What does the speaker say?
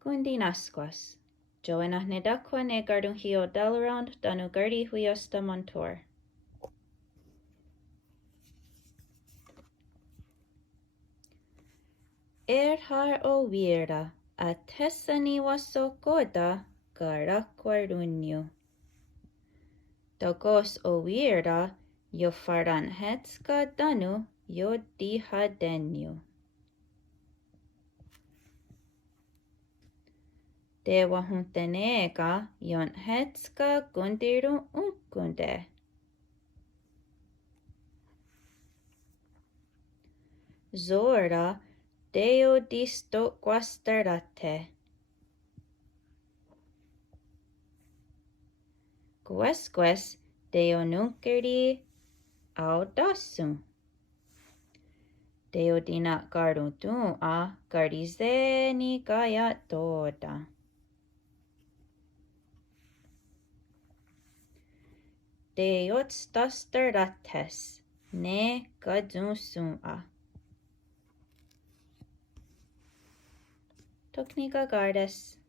Kontináhskwas. Joanna nedakwa ne Karonhí ó Delaronde danu Karihwiióstha Montour. Har ó víra a tesani waso koda garakwarunyu. Dogos ó víra yo faran hetska danu yo dihadenyu. Dewa huntenega yon hetska gundiru unkunde. Zora deo disto guastarate. Guesques deo nunkeri audasu. Deo dina garutu a garizeni gaya toda. Deots dastarates ne gadusua. Toknika gardes.